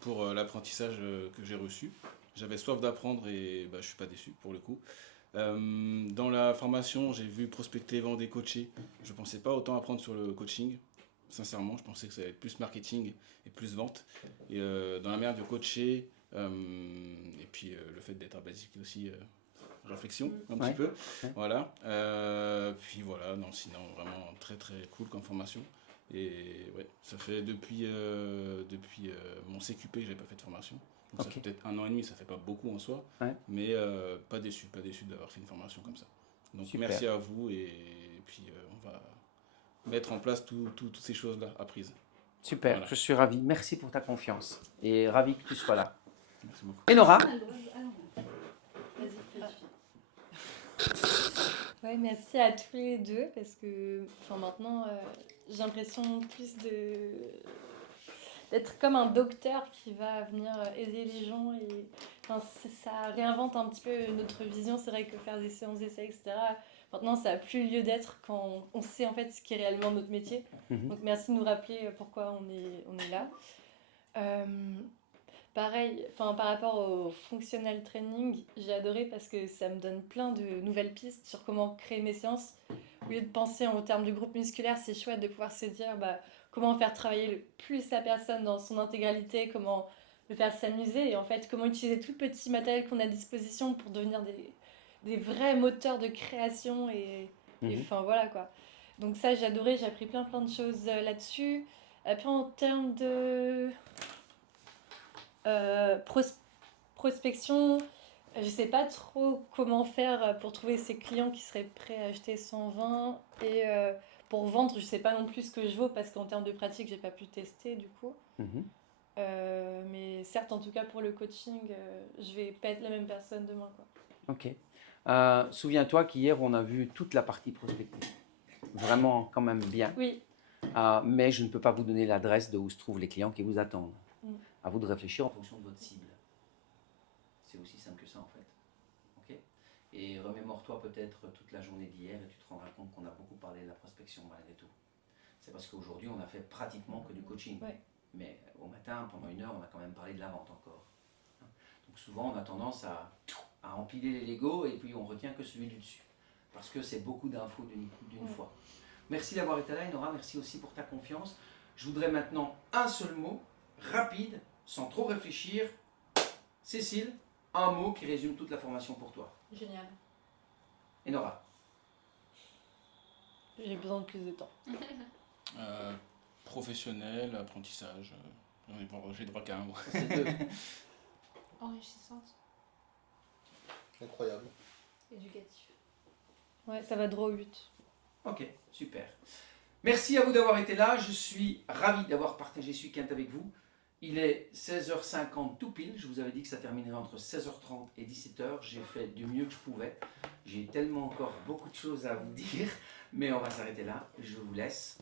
pour l'apprentissage que j'ai reçu. J'avais soif d'apprendre et bah, je suis pas déçu pour le coup. Dans la formation, j'ai vu prospecter, vendre et coacher. Je pensais pas autant apprendre sur le coaching. Sincèrement, je pensais que ça allait être plus marketing et plus vente. Et dans la manière de coacher, et puis le fait d'être basique aussi, réflexion un petit Ouais. peu. Ouais. Voilà. Puis voilà, non, sinon vraiment très très cool comme formation. Et ouais, ça fait depuis mon CQP que j'avais pas fait de formation. Donc ça Ok. fait peut-être 1 an et demi, ça fait pas beaucoup en soi, Ouais. mais pas déçu d'avoir fait une formation comme ça. Donc Super. merci à vous et puis on va mettre en place toutes ces choses-là apprises. Super, Voilà, je suis ravi. Merci pour ta confiance et ravi que tu sois là. merci beaucoup. Et Nora? Ouais, merci à tous les deux parce que maintenant j'ai l'impression plus d'être comme un docteur qui va venir aider les gens et ça réinvente un petit peu notre vision. C'est vrai que faire des séances d'essai, etc. Maintenant, ça n'a plus lieu d'être quand on sait en fait ce qui est réellement notre métier. Donc merci de nous rappeler pourquoi on est là. Euh, Pareil, par rapport au functional training, j'ai adoré parce que ça me donne plein de nouvelles pistes sur comment créer mes séances. Au lieu de penser en termes de groupe musculaire, c'est chouette de pouvoir se dire comment faire travailler le plus la personne dans son intégralité, comment le faire s'amuser et en fait comment utiliser tout le petit matériel qu'on a à disposition pour devenir des vrais moteurs de création et voilà quoi. Donc ça j'ai adoré, j'ai appris plein de choses là-dessus. Après en termes de prospection, je sais pas trop comment faire pour trouver ces clients qui seraient prêts à acheter 120 et pour vendre, je sais pas non plus ce que je vaux parce qu'en termes de pratique, j'ai pas pu tester du coup. Mais certes, en tout cas pour le coaching, je vais pas être la même personne demain quoi. Ok. Souviens-toi qu'hier, on a vu toute la partie prospective. Vraiment, quand même bien. Oui. Mais je ne peux pas vous donner l'adresse de où se trouvent les clients qui vous attendent. À vous de réfléchir en fonction de votre cible. C'est aussi simple que ça, en fait. Ok. Et remémore-toi peut-être toute la journée d'hier et tu te rendras compte qu'on a beaucoup parlé de la prospection malgré tout. C'est parce qu'aujourd'hui, on a fait pratiquement que du coaching. Ouais. Mais au matin, pendant 1 heure, on a quand même parlé de la vente encore. Donc souvent, on a tendance à empiler les Legos et puis on retient que celui du dessus. Parce que c'est beaucoup d'infos d'une fois. Merci d'avoir été là, Nora. Merci aussi pour ta confiance. Je voudrais maintenant un seul mot, rapide, sans trop réfléchir. Cécile, un mot qui résume toute la formation pour toi. Génial. Et Nora? J'ai besoin de plus de temps. Professionnel, apprentissage, j'ai droit qu'à un mot. C'est 2. Enrichissante. Incroyable. Éducatif. Ouais, ça va droit au but. Ok, super. Merci à vous d'avoir été là. Je suis ravi d'avoir partagé ce week-end avec vous. Il est 16h50 tout pile. Je vous avais dit que ça terminerait entre 16h30 et 17h. J'ai fait du mieux que je pouvais. J'ai tellement encore beaucoup de choses à vous dire. Mais on va s'arrêter là. Je vous laisse.